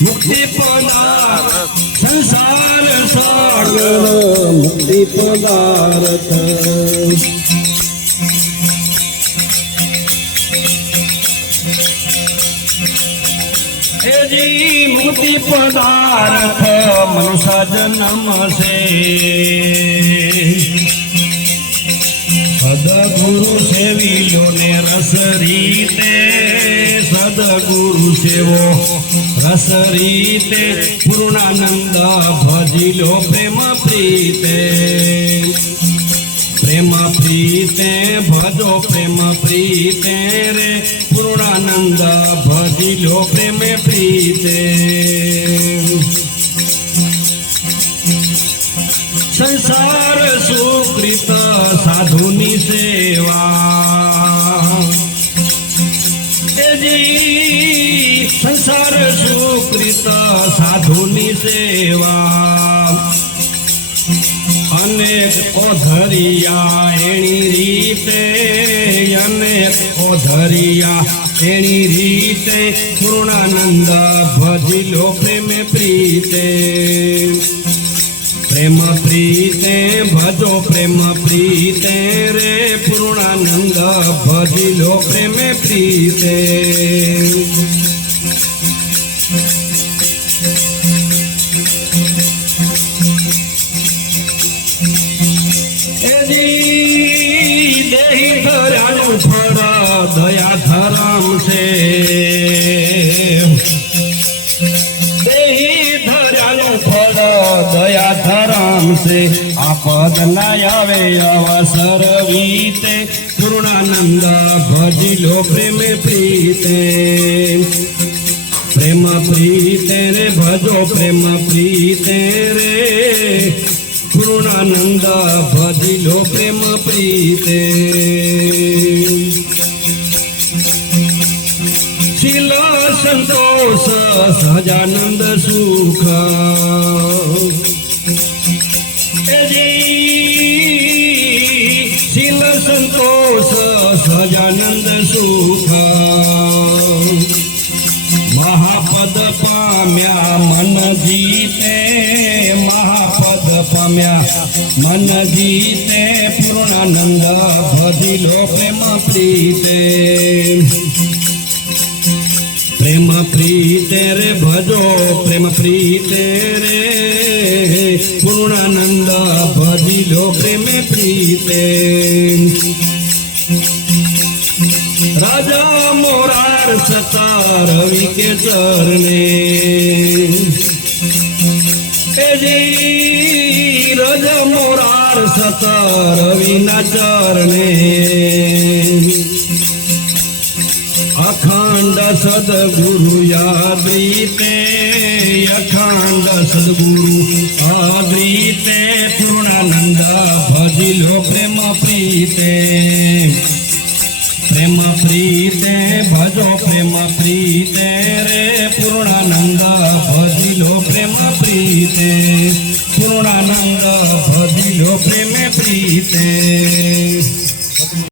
મુક્તિ પદાર્થ સંસાર સાગર મુક્તિ પદાર્થ મુક્તિ પદાર્થ મનુષ્ય જન્મ છે સદગુરુ સેવીલો ને રસ રીતે સદગુરુ સેવો રસ રીતે પૂર્ણાનંદ ભજીલો પ્રેમ પ્રીતે પ્રેમ પ્રીતે ભજો પ્રેમ પ્રીતે રે પૂર્ણાનંદ ભજીલો પ્રેમ પ્રીતે સંસાર સુકૃત સાધુની સેવા એજી સંસાર સુકૃત સાધુની સેવા અનેક ઓધરિયા એણી રીતે અનેક ઓધરિયા એણી રીતે પૂર્ણાનંદ ભજીલો પ્રેમે પ્રીતે પ્રેમ પ્રીતે ભજો પ્રેમ પ્રીતે રે પૂર્ણાનંદ ભજીલો પ્રેમે પ્રીતે. દયા ધરમ છે. દેહી ધરાનું ફળ દયા ધરમ છે આપદ ના આવે અવસર વીતે પૂર્ણાનંદ ભજીલો પ્રેમે પ્રીતે પ્રેમ પ્રીતે રે ભજો પ્રેમ પ્રીતે રે પૂર્ણાનંદ ભજીલો પ્રેમ પ્રીતે શીલ સંતોષ સહજાનંદ સુખ संतोष, सजानंद सुखा। महापद पाम्या मन जीते, महापद पाम्या मन जीते, पूर्णानंद भजिलो प्रेम प्रीते। प्रेम प्रीते रे भजो, प्रेम प्रीते रे, पूर्णानंद দিলো প্রেমে প্রীতে রাজা মোরার সতা রবিকে চরণে রাজা মোরার সতা রবি না চরণে અખંડ સદગુરુ યાદ રીતે અખંડ સદગુરુ ભજીલો પ્રેમ પ્રીતે પ્રેમ પ્રીતે ભજો પ્રેમ પ્રીતે રે પૂર્ણાનંદ ભજીલો પ્રેમ પ્રીતે પૂર્ણાનંદ ભજીલો પ્રેમે પ્રીતે